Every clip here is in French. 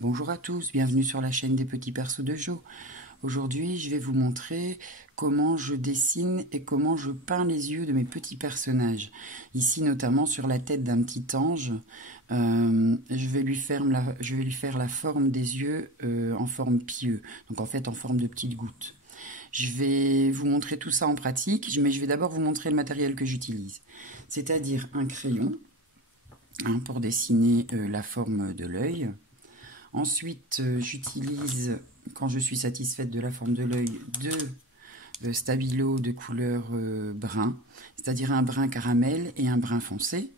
Bonjour à tous, bienvenue sur la chaîne des petits persos de Jo. Aujourd'hui, je vais vous montrer comment je dessine et comment je peins les yeux de mes petits personnages. Ici, notamment sur la tête d'un petit ange, je vais lui faire la forme des yeux en forme pieux, donc en fait en forme de petites gouttes. Je vais vous montrer tout ça en pratique, mais je vais d'abord vous montrer le matériel que j'utilise, c'est-à-dire un crayon pour dessiner la forme de l'œil. Ensuite, j'utilise, quand je suis satisfaite de la forme de l'œil, deux stabilos de couleur brun, c'est-à-dire un brun caramel et un brun foncé,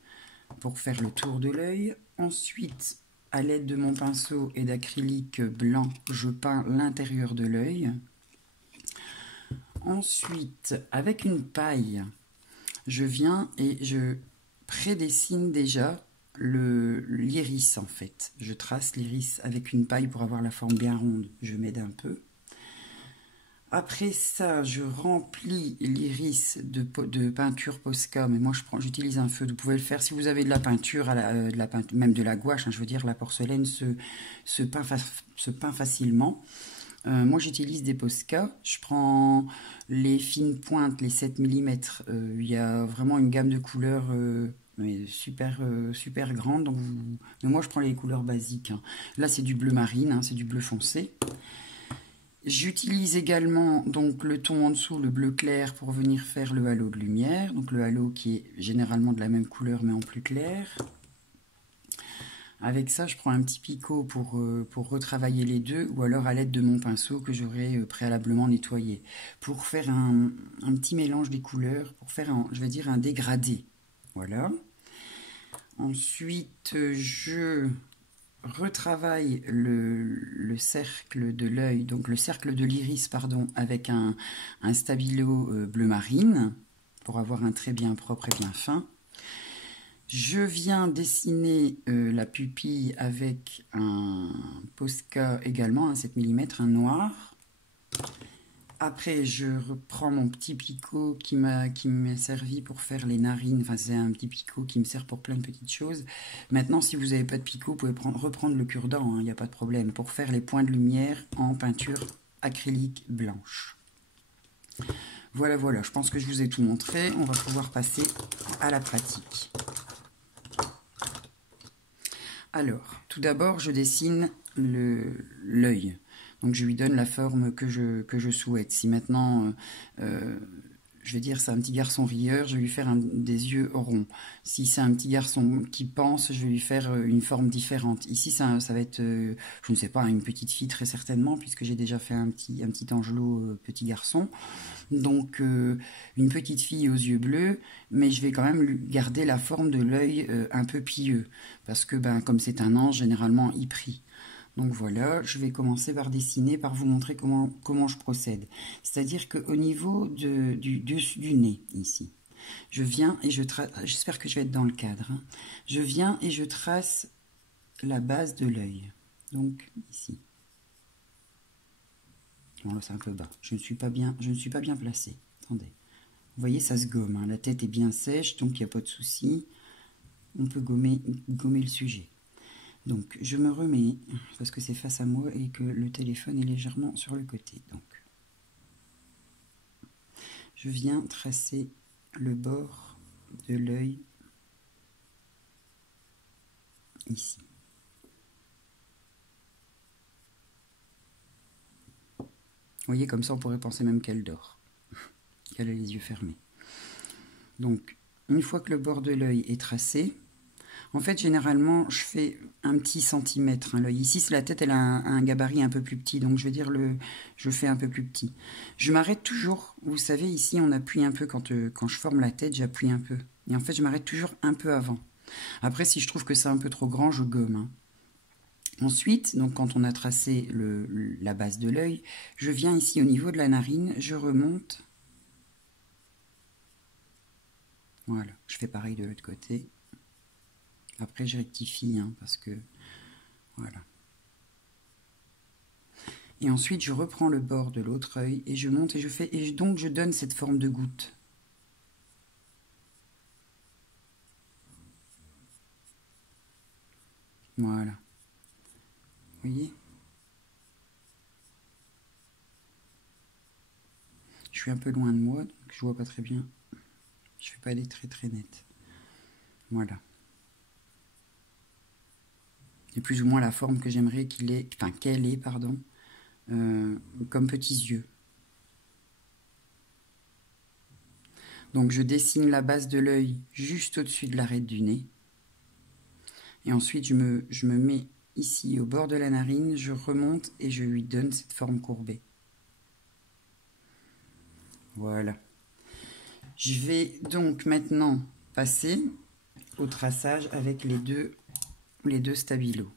pour faire le tour de l'œil. Ensuite, à l'aide de mon pinceau et d'acrylique blanc, je peins l'intérieur de l'œil. Ensuite, avec une paille, je viens et je prédessine déjà l'iris en fait. Je trace l'iris avec une paille pour avoir la forme bien ronde. Je m'aide un peu. Après ça, je remplis l'iris de peinture Posca, mais moi j'utilise un feutre. Vous pouvez le faire si vous avez de la peinture, même de la gouache, hein, je veux dire, la porcelaine se peint facilement. Moi j'utilise des Posca, je prends les fines pointes, les 7 mm, il y a vraiment une gamme de couleurs mais super grande, donc mais moi je prends les couleurs basiques, hein. Là c'est du bleu marine, hein, c'est du bleu foncé. J'utilise également donc le ton en dessous, le bleu clair, pour venir faire le halo de lumière, donc le halo qui est généralement de la même couleur mais en plus clair. Avec ça, je prends un petit picot pour retravailler les deux, ou alors à l'aide de mon pinceau que j'aurai préalablement nettoyé, pour faire un petit mélange des couleurs, pour faire, je vais dire, un dégradé. Voilà. Ensuite, je retravaille le cercle de l'œil, donc le cercle de l'iris, pardon, avec un stabilo bleu marine, pour avoir un trait bien propre et bien fin. Je viens dessiner la pupille avec un Posca également, un 7 mm, un noir. Après, je reprends mon petit picot qui m'a servi pour faire les narines. Enfin, c'est un petit picot qui me sert pour plein de petites choses. Maintenant, si vous n'avez pas de picot, vous pouvez reprendre le cure-dent, il n'y a pas de problème, pour faire les points de lumière en peinture acrylique blanche. Voilà, je pense que je vous ai tout montré. On va pouvoir passer à la pratique. Alors, tout d'abord, je dessine l'œil. Donc, je lui donne la forme que je souhaite. Si maintenant, je vais dire, c'est un petit garçon rieur, je vais lui faire des yeux ronds. Si c'est un petit garçon qui pense, je vais lui faire une forme différente. Ici, ça va être, je ne sais pas, une petite fille très certainement, puisque j'ai déjà fait un petit angelot petit garçon. Donc une petite fille aux yeux bleus, mais je vais quand même garder la forme de l'œil un peu pieux, parce que comme c'est un ange, généralement il prie. Donc voilà, je vais commencer par dessiner, par vous montrer comment je procède. C'est-à-dire qu'au niveau du nez, ici, je viens et je trace, j'espère que je vais être dans le cadre, hein. Je viens et je trace la base de l'œil, donc ici. Bon, là c'est un peu bas, je ne suis pas bien placée. Attendez, vous voyez, ça se gomme, hein. La tête est bien sèche, donc il n'y a pas de souci. On peut gommer le sujet. Donc je me remets, parce que c'est face à moi et que le téléphone est légèrement sur le côté. Donc je viens tracer le bord de l'œil ici. Vous voyez, comme ça on pourrait penser même qu'elle dort, qu'elle a les yeux fermés. Donc une fois que le bord de l'œil est tracé, en fait, généralement, je fais un petit centimètre, hein, l'œil. Ici, la tête, elle a un gabarit un peu plus petit, donc je vais dire je fais un peu plus petit. Je m'arrête toujours, vous savez, ici, on appuie un peu, quand je forme la tête, j'appuie un peu. Et en fait, je m'arrête toujours un peu avant. Après, si je trouve que c'est un peu trop grand, je gomme, hein. Ensuite, donc quand on a tracé la base de l'œil, je viens ici au niveau de la narine, je remonte. Voilà, je fais pareil de l'autre côté. Après, je rectifie, hein, parce que... Voilà. Et ensuite, je reprends le bord de l'autre œil et je monte et je fais... Et donc, je donne cette forme de goutte. Voilà. Vous voyez? Je suis un peu loin de moi, donc je vois pas très bien. Je vais pas aller très net. Voilà. C'est plus ou moins la forme que j'aimerais qu'il ait, enfin qu'elle ait, pardon, comme petits yeux. Donc je dessine la base de l'œil juste au-dessus de l'arête du nez. Et ensuite je me mets ici au bord de la narine, je remonte et je lui donne cette forme courbée. Voilà. Je vais donc maintenant passer au traçage avec les deux stabilos.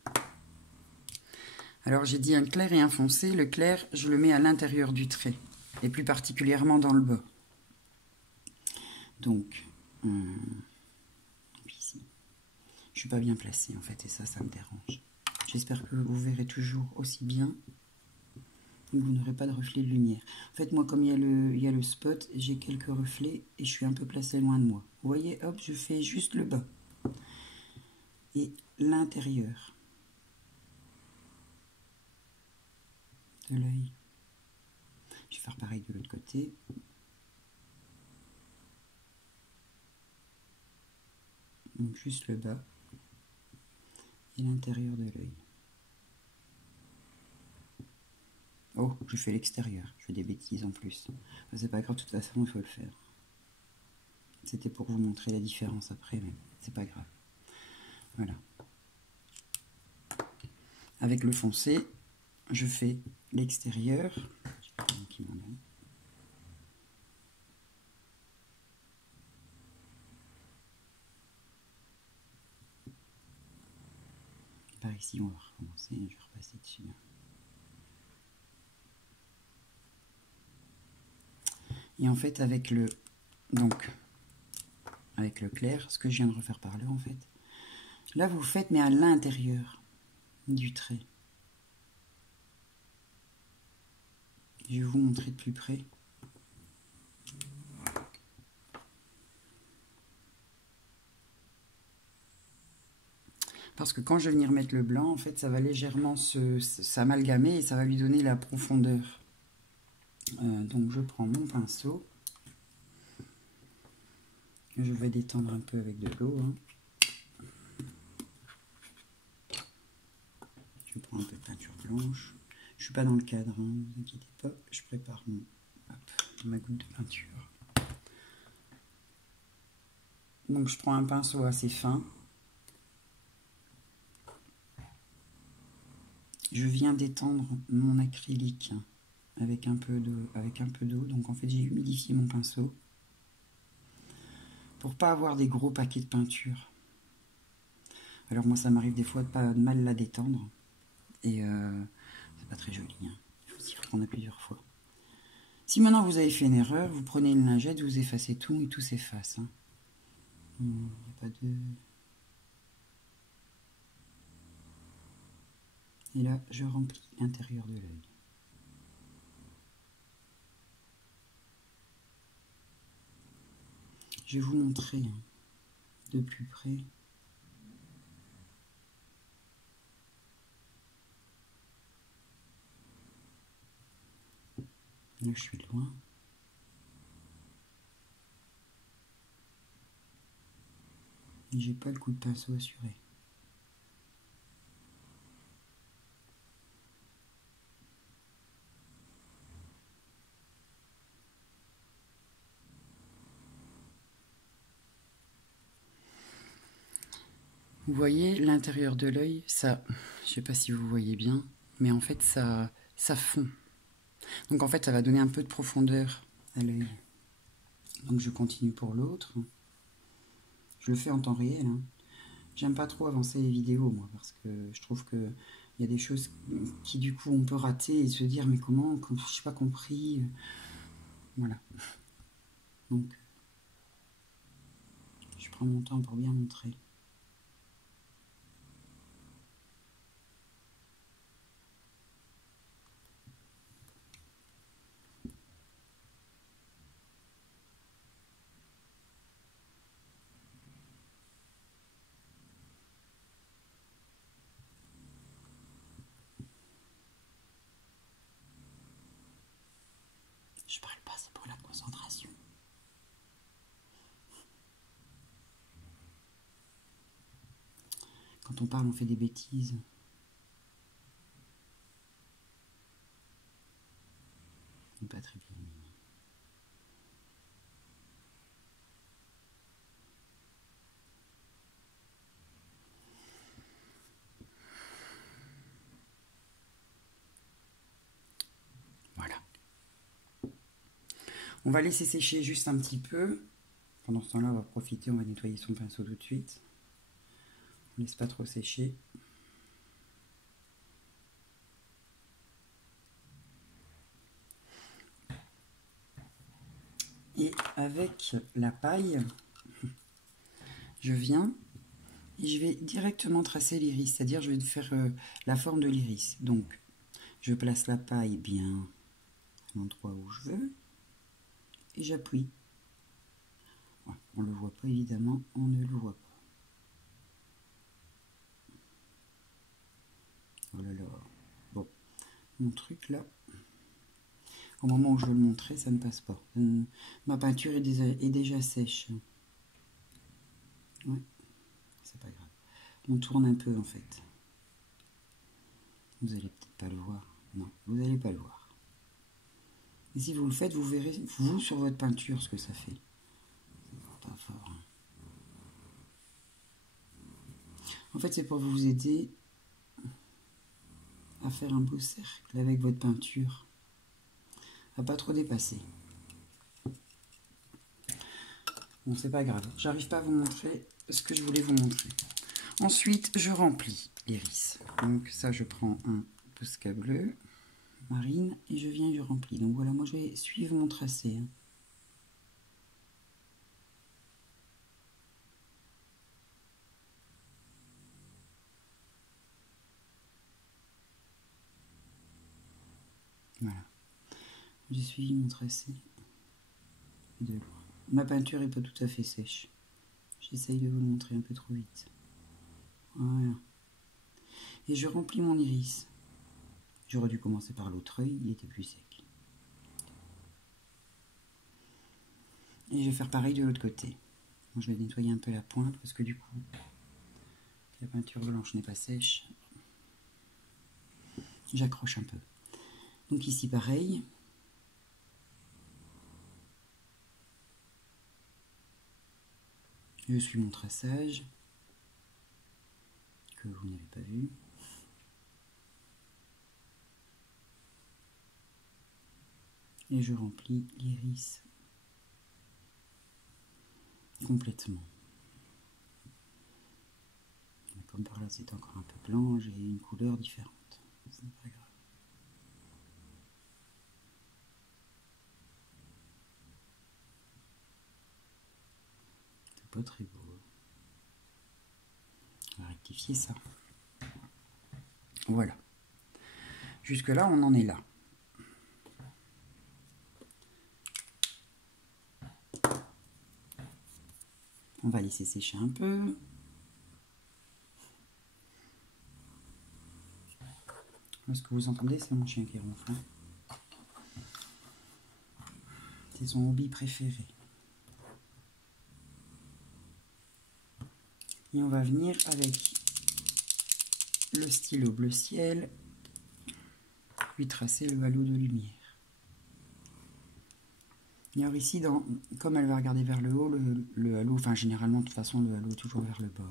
Alors j'ai dit un clair et un foncé. Le clair, je le mets à l'intérieur du trait, et plus particulièrement dans le bas. Donc, ici. Je ne suis pas bien placée en fait, et ça me dérange. J'espère que vous verrez toujours aussi bien. Vous n'aurez pas de reflet de lumière. En fait, moi, comme il y a le spot, j'ai quelques reflets et je suis un peu placée loin de moi. Vous voyez, hop, je fais juste le bas. Et l'intérieur de l'œil. Je vais faire pareil de l'autre côté. Donc juste le bas et l'intérieur de l'œil. Oh, je fais l'extérieur. Je fais des bêtises en plus. C'est pas grave, de toute façon, il faut le faire. C'était pour vous montrer la différence après, mais c'est pas grave. Voilà. Avec le foncé, je fais l'extérieur. Par ici, on va recommencer. Je vais repasser dessus. Et en fait, avec le clair, ce que je viens de refaire par là, en fait, là, vous faites, mais à l'intérieur du trait. Je vais vous montrer de plus près. Parce que quand je vais venir mettre le blanc, en fait, ça va légèrement s'amalgamer et ça va lui donner la profondeur. Donc je prends mon pinceau. Je vais détendre un peu avec de l'eau. Hein. Je prends un peu de peinture blanche. Je suis pas dans le cadre, hein, ne vous inquiétez pas. Je prépare ma goutte de peinture. Donc je prends un pinceau assez fin. Je viens d'étendre mon acrylique avec un peu d'eau. Donc en fait j'ai humidifié mon pinceau pour pas avoir des gros paquets de peinture. Alors moi ça m'arrive des fois de mal la détendre et c'est pas très joli. Hein. Il faut s'y reprendre plusieurs fois. Si maintenant vous avez fait une erreur, vous prenez une lingette, vous effacez tout et tout s'efface. Hein. Il n'y a pas de... Et là, je remplis l'intérieur de l'œil. Je vais vous montrer de plus près. Là, je suis loin. Et j'ai pas le coup de pinceau assuré. Vous voyez l'intérieur de l'œil, ça, je sais pas si vous voyez bien, mais en fait ça fond. Donc en fait ça va donner un peu de profondeur à l'œil. Donc je continue pour l'autre. Je le fais en temps réel. Hein. J'aime pas trop avancer les vidéos moi parce que je trouve que il y a des choses qui du coup on peut rater et se dire mais comment, je n'ai pas compris. Voilà. Donc je prends mon temps pour bien montrer. Je parle pas, c'est pour la concentration. Quand on parle, on fait des bêtises. Pas très bien. Voilà. On va laisser sécher juste un petit peu. Pendant ce temps-là, on va profiter, on va nettoyer son pinceau tout de suite. On ne laisse pas trop sécher. Et avec la paille, je viens et je vais directement tracer l'iris, c'est-à-dire je vais faire la forme de l'iris. Donc, je place la paille bien à l'endroit où je veux et j'appuie. Ouais, on ne le voit pas évidemment, on ne le voit pas. Oh là là. Bon, mon truc là, au moment où je veux le montrer, ça ne passe pas. Ma peinture est déjà sèche. Ouais, c'est pas grave. On tourne un peu en fait. Vous allez peut-être pas le voir. Non, vous n'allez pas le voir. Et si vous le faites, vous verrez, vous, sur votre peinture, ce que ça fait. C'est pas fort. En fait, c'est pour vous aider à faire un beau cercle avec votre peinture. À pas trop dépasser. Bon, c'est pas grave. J'arrive pas à vous montrer ce que je voulais vous montrer. Ensuite, je remplis l'iris. Donc ça, je prends un Posca bleu, marine, et je viens et je remplis. Donc voilà, moi je vais suivre mon tracé. Voilà. J'ai suivi mon tracé de loin. Ma peinture n'est pas tout à fait sèche. J'essaye de vous le montrer un peu trop vite. Voilà. Et je remplis mon iris. J'aurais dû commencer par l'autre œil, il était plus sec. Et je vais faire pareil de l'autre côté. Bon, je vais nettoyer un peu la pointe parce que du coup, la peinture blanche n'est pas sèche. J'accroche un peu. Donc ici pareil. Je suis mon traçage que vous n'avez pas vu. Et je remplis l'iris complètement. Comme par là c'est encore un peu blanc, j'ai une couleur différente. C'est pas grave. C'est pas très beau. On va rectifier ça. Voilà. Jusque là, on en est là. On va laisser sécher un peu. Ce que vous entendez, c'est mon chien qui ronfle. C'est son hobby préféré. Et on va venir avec le stylo bleu ciel, lui tracer le halo de lumière. Et alors ici, comme elle va regarder vers le haut, le halo, enfin généralement de toute façon le halo est toujours vers le bas.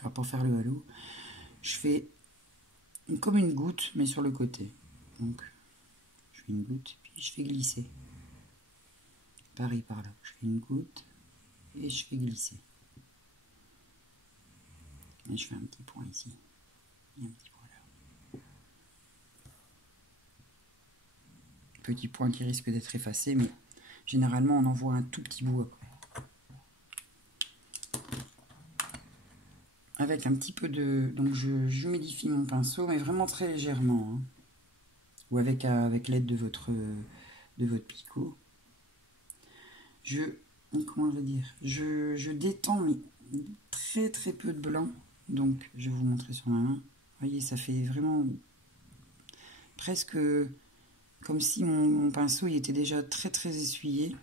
Alors pour faire le halo, je fais comme une goutte mais sur le côté. Donc je fais une goutte puis je fais glisser. Pareil par là, je fais une goutte et je fais glisser. Et je fais un petit point ici et un petit point là. Petit point qui risque d'être effacé, mais généralement on en voit un tout petit bout après. Avec un petit peu de... Donc j'humidifie mon pinceau, mais vraiment très légèrement. Hein. Ou avec l'aide de votre picot. Comment je vais dire, je détends, mais très très peu de blanc. Donc je vais vous montrer sur ma main. Vous voyez, ça fait vraiment presque comme si mon pinceau il était déjà très très essuyé.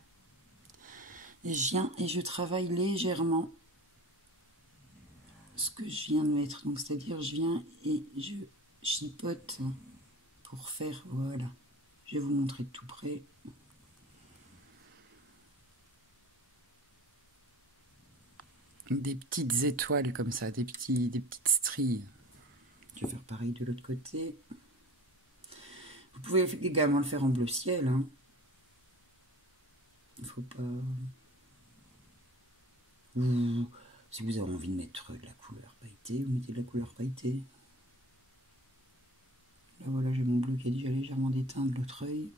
Et je viens et je travaille légèrement ce que je viens de mettre. Donc c'est-à-dire je viens et je chipote pour faire, voilà. Je vais vous montrer de tout près. Des petites étoiles comme ça, des petites stries. Je vais faire pareil de l'autre côté. Vous pouvez également le faire en bleu ciel. Hein. Il ne faut pas... Ou si vous avez envie de mettre de la couleur pailletée, vous mettez de la couleur pailletée. Là voilà, j'ai mon bleu qui a déjà légèrement déteint de l'autre œil.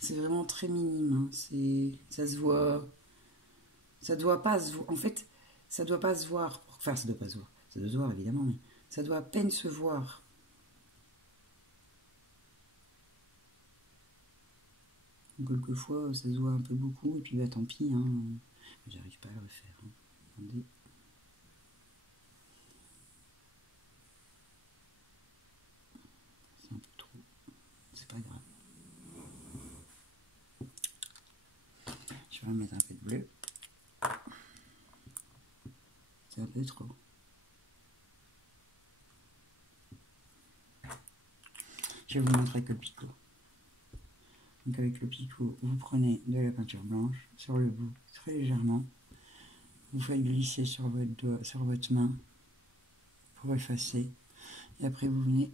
C'est vraiment très minime. Hein. Ça se voit... Ça doit pas se voir. En fait, ça doit pas se voir. Enfin, ça doit pas se voir. Ça doit se voir évidemment, mais ça doit à peine se voir. Quelquefois, ça se voit un peu beaucoup, et puis bah tant pis. Hein. J'arrive pas à le refaire. Hein. Attendez. C'est un peu trop. C'est pas grave. Je vais remettre un peu de bleu. C'est un peu trop. Je vais vous montrer que le picot. Donc avec le picot, vous prenez de la peinture blanche sur le bout, très légèrement. Vous faites glisser sur votre doigt, sur votre main pour effacer. Et après vous venez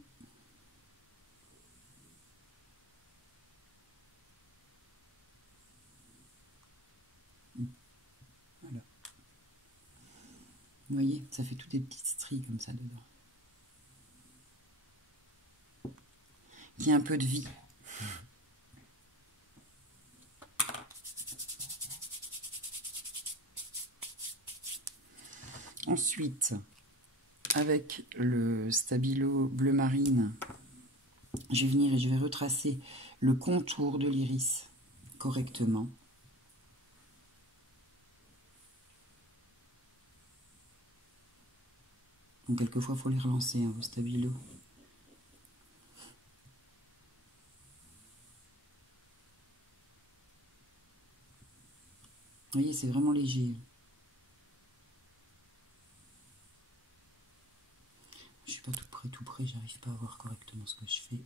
voilà. Vous voyez, ça fait toutes des petites stries comme ça dedans. Il y a un peu de vie. Ensuite, avec le stabilo bleu marine, je vais venir et je vais retracer le contour de l'iris correctement. Donc quelquefois, il faut les relancer, hein, vos stabilos. Vous voyez, c'est vraiment léger. Je suis pas tout près, j'arrive pas à voir correctement ce que je fais.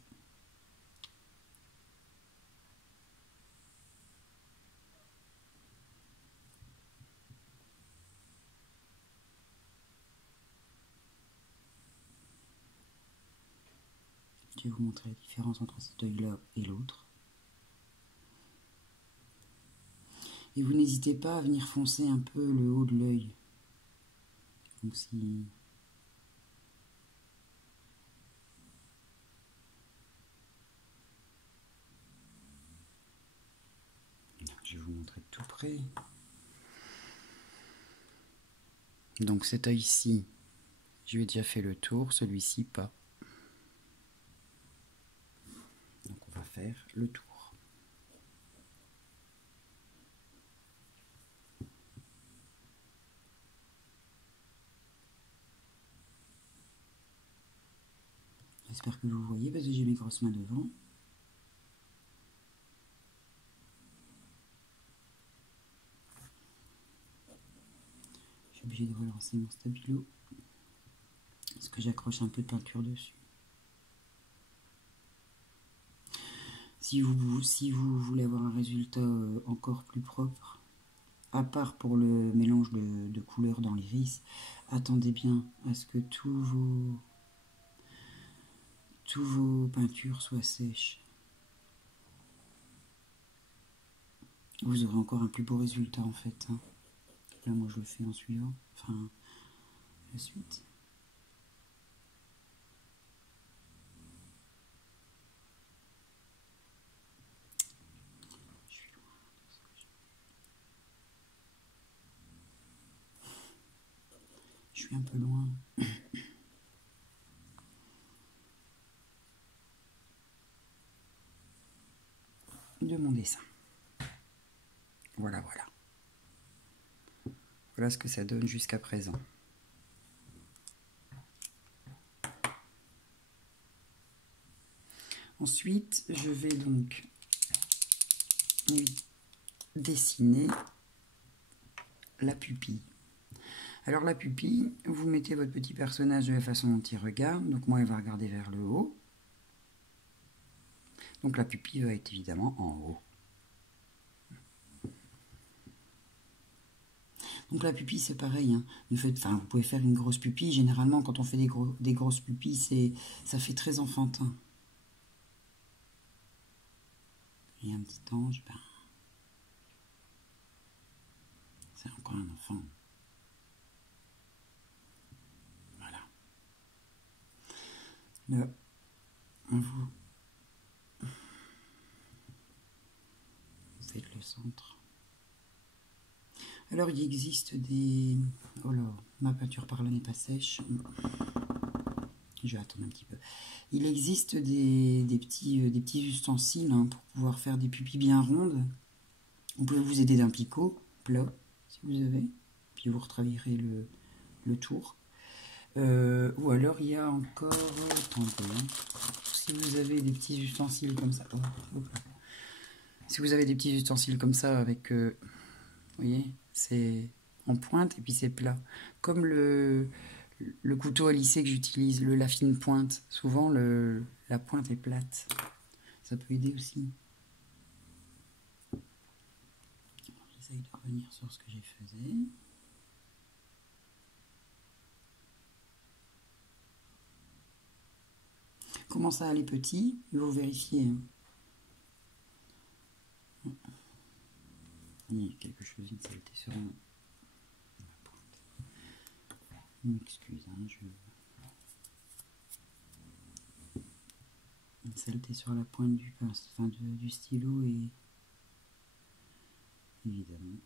Je vais vous montrer la différence entre cet œil-là et l'autre. Et vous n'hésitez pas à venir foncer un peu le haut de l'œil. Donc si... Je vais vous montrer de tout près. Donc cet œil-ci, je lui ai déjà fait le tour, celui-ci pas. Donc on va faire le tour. J'espère que vous voyez parce que j'ai mes grosses mains devant. Je suis obligée de relancer mon stabilo parce que j'accroche un peu de peinture dessus. Si vous voulez avoir un résultat encore plus propre, à part pour le mélange de couleurs dans l'iris, attendez bien à ce que tous vos peintures soient sèches. Vous aurez encore un plus beau résultat en fait. Hein. Là moi je le fais en suivant, enfin la suite. Je suis un peu loin. De mon dessin. Voilà, voilà. Voilà ce que ça donne jusqu'à présent. Ensuite, je vais donc dessiner la pupille. Alors la pupille, vous mettez votre petit personnage de la façon dont il regarde. Donc moi, il va regarder vers le haut. Donc la pupille va être évidemment en haut. Donc la pupille, c'est pareil. Hein. Vous pouvez faire une grosse pupille. Généralement, quand on fait des grosses pupilles, ça fait très enfantin. Et un petit ange, ben, c'est encore un enfant. Voilà. Là, vous faites le centre. Alors, il existe des... Oh là, ma peinture par là n'est pas sèche. Je vais attendre un petit peu. Il existe des petits ustensiles hein, pour pouvoir faire des pupilles bien rondes. Vous pouvez vous aider d'un picot plat, si vous avez. Puis vous retravaillerez le tour. Ou alors, il y a encore... Attendez, hein, si vous avez des petits ustensiles comme ça... Si vous avez des petits ustensiles comme ça avec... vous voyez, c'est en pointe et puis c'est plat. Comme le couteau à lisser que j'utilise, la fine pointe. Souvent, la pointe est plate. Ça peut aider aussi. J'essaye de revenir sur ce que j'ai fait. Comment ça, les petits, il faut vérifier. Il y a quelque chose, une saleté sur la pointe. Une excuse, hein, une saleté sur la pointe du stylo et évidemment.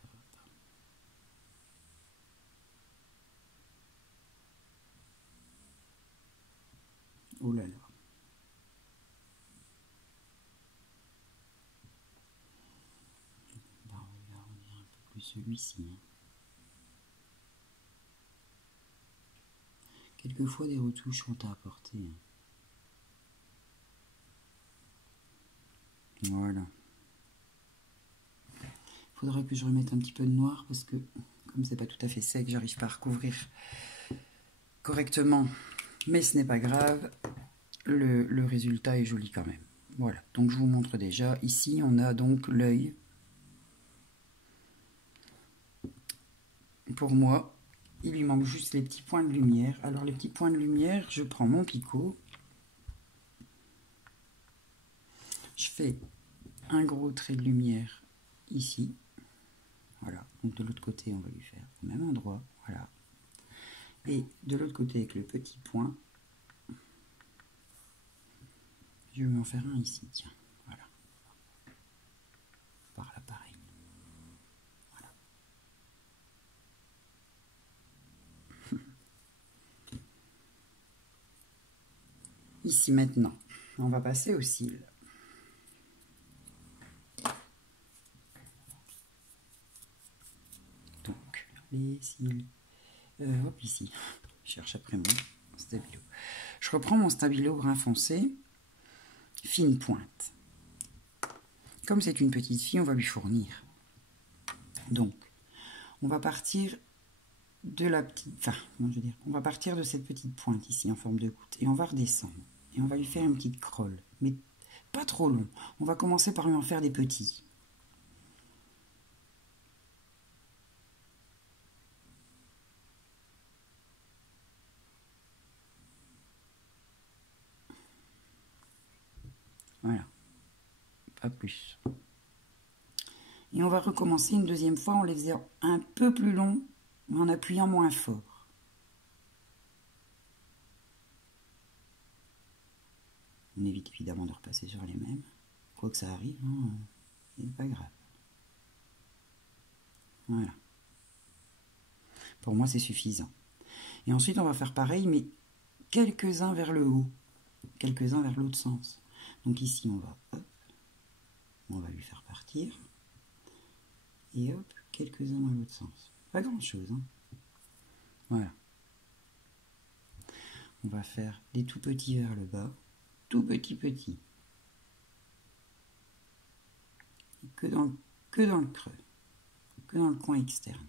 Ça va pas. Oh là là. Bah, on va regarder un peu plus celui-ci. Hein. Quelquefois, des retouches sont à apporter. Hein. Voilà. Il faudra que je remette un petit peu de noir parce que, comme c'est pas tout à fait sec, j'arrive pas à recouvrir correctement. Mais ce n'est pas grave. Le résultat est joli quand même. Voilà, donc je vous montre déjà. Ici, on a donc l'œil. Pour moi, il lui manque juste les petits points de lumière. Alors, les petits points de lumière, je prends mon picot. Je fais un gros trait de lumière ici. Voilà, donc de l'autre côté, on va lui faire au même endroit. Voilà. Et de l'autre côté, avec le petit point, je vais en faire un ici, tiens, voilà. Par là, pareil. Voilà. Ici, maintenant, on va passer aux cils. Donc, les cils. Hop, ici. Je cherche après mon stabilo. Je reprends mon stabilo brun foncé, fine pointe. Comme c'est une petite fille, on va lui fournir. Donc, on va partir de la petite... Enfin, comment je veux dire, on va partir de cette petite pointe ici, en forme de goutte. Et on va redescendre. Et on va lui faire une petite crolle. Mais pas trop long. On va commencer par lui en faire des petits. Voilà. Pas plus. Et on va recommencer une deuxième fois en les faisant un peu plus longs, mais en appuyant moins fort. On évite évidemment de repasser sur les mêmes. Quoi que ça arrive, hein, c'est pas grave. Voilà. Pour moi, c'est suffisant. Et ensuite, on va faire pareil, mais quelques-uns vers le haut, quelques-uns vers l'autre sens. Donc ici, on va, hop, on va lui faire partir. Et hop, quelques-uns dans l'autre sens. Pas grand-chose, hein. Voilà. On va faire des tout petits vers le bas. Tout petit. Et que dans le creux. Que dans le coin externe.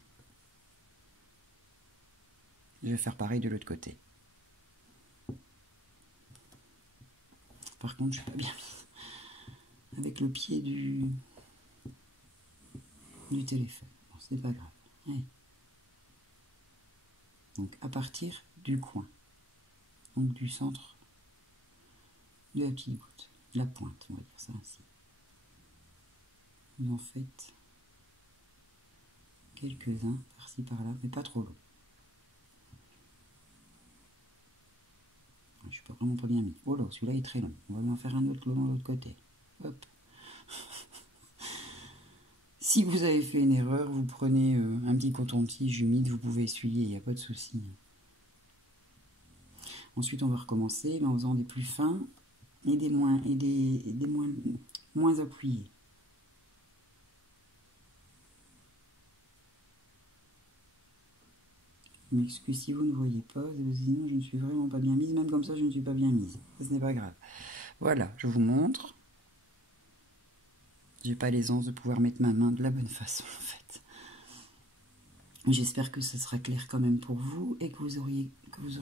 Je vais faire pareil de l'autre côté. Par contre, je suis pas bien mise avec le pied du téléphone. Bon, c'est pas grave. Allez. Donc, à partir du coin. Donc, du centre de la petite goutte. De la pointe, on va dire ça ainsi. Vous en faites quelques-uns par-ci par-là, mais pas trop long. Je suis pas vraiment pas bien mis. Oh là, celui-là est très long. On va en faire un autre long de l'autre côté. Hop. Si vous avez fait une erreur, vous prenez un petit coton-tige humide, vous pouvez essuyer, il n'y a pas de souci. Ensuite, on va recommencer en faisant des plus fins et des moins appuyés. Je m'excuse si vous ne voyez pas, sinon je ne suis vraiment pas bien mise, même comme ça je ne suis pas bien mise. Ça, ce n'est pas grave. Voilà, je vous montre. J'ai pas l'aisance de pouvoir mettre ma main de la bonne façon en fait. J'espère que ce sera clair quand même pour vous et que vous aurez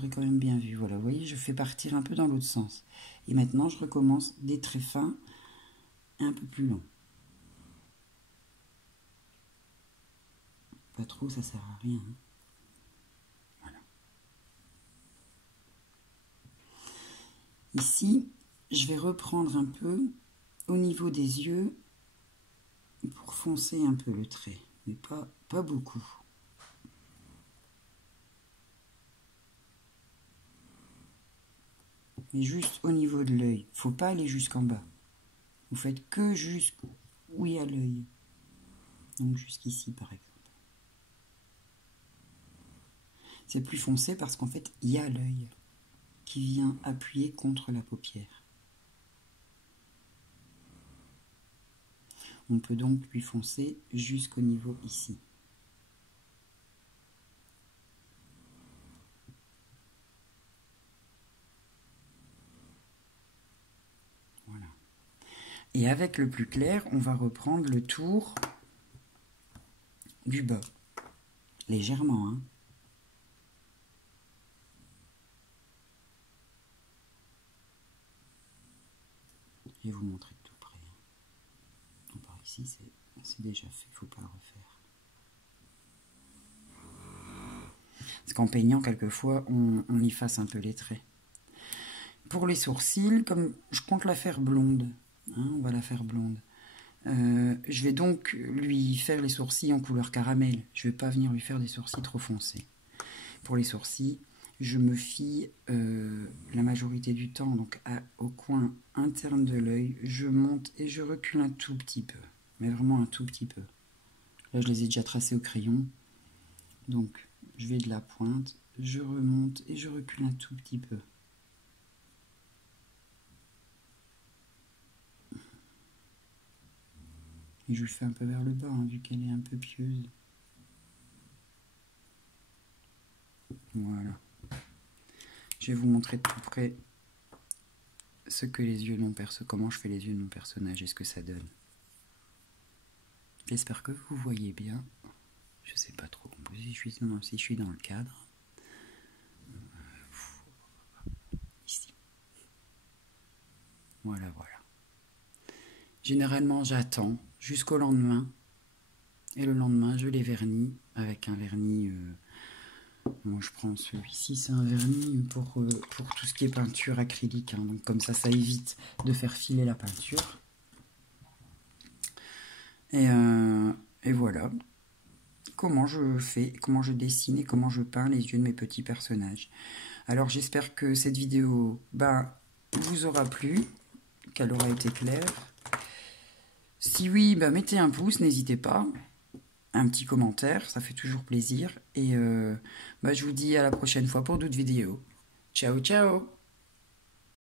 quand même bien vu. Voilà, vous voyez, je fais partir un peu dans l'autre sens. Et maintenant, je recommence des traits fins un peu plus longs. Pas trop, ça sert à rien. Hein. Voilà. Ici, je vais reprendre un peu au niveau des yeux pour foncer un peu le trait, mais pas beaucoup. Mais juste au niveau de l'œil. Il ne faut pas aller jusqu'en bas. Vous faites que jusqu'où il y a l'œil. Donc jusqu'ici par exemple. C'est plus foncé parce qu'en fait il y a l'œil qui vient appuyer contre la paupière. On peut donc lui foncer jusqu'au niveau ici. Voilà. Et avec le plus clair, on va reprendre le tour du bas. Légèrement, hein. Je vais vous montrer de tout près. Par ici, c'est déjà fait, il ne faut pas le refaire. Parce qu'en peignant, quelquefois, on efface un peu les traits. Pour les sourcils, comme je compte la faire blonde, hein, on va la faire blonde. Je vais donc lui faire les sourcils en couleur caramel. Je ne vais pas venir lui faire des sourcils trop foncés. Pour les sourcils, je me fie la majorité du temps donc au coin interne de l'œil. Je monte et je recule un tout petit peu. Mais vraiment un tout petit peu. Là, je les ai déjà tracés au crayon. Donc, je vais de la pointe, je remonte et je recule un tout petit peu. Et je le fais un peu vers le bas, hein, vu qu'elle est un peu pieuse. Voilà. Je vais vous montrer de tout près ce que les yeux de mon personnage, comment je fais les yeux de mon personnage et ce que ça donne. J'espère que vous voyez bien. Je sais pas trop si je suis dans le cadre. Ici. Voilà. Généralement, j'attends jusqu'au lendemain. Et le lendemain, je les vernis avec un vernis. Moi, je prends celui-ci, c'est un vernis pour tout ce qui est peinture acrylique. Hein, donc comme ça évite de faire filer la peinture. Et voilà comment je fais, comment je dessine et comment je peins les yeux de mes petits personnages. Alors j'espère que cette vidéo vous aura plu, qu'elle aura été claire. Si oui, mettez un pouce, n'hésitez pas. Un petit commentaire, ça fait toujours plaisir. Et je vous dis à la prochaine fois pour d'autres vidéos. Ciao, ciao!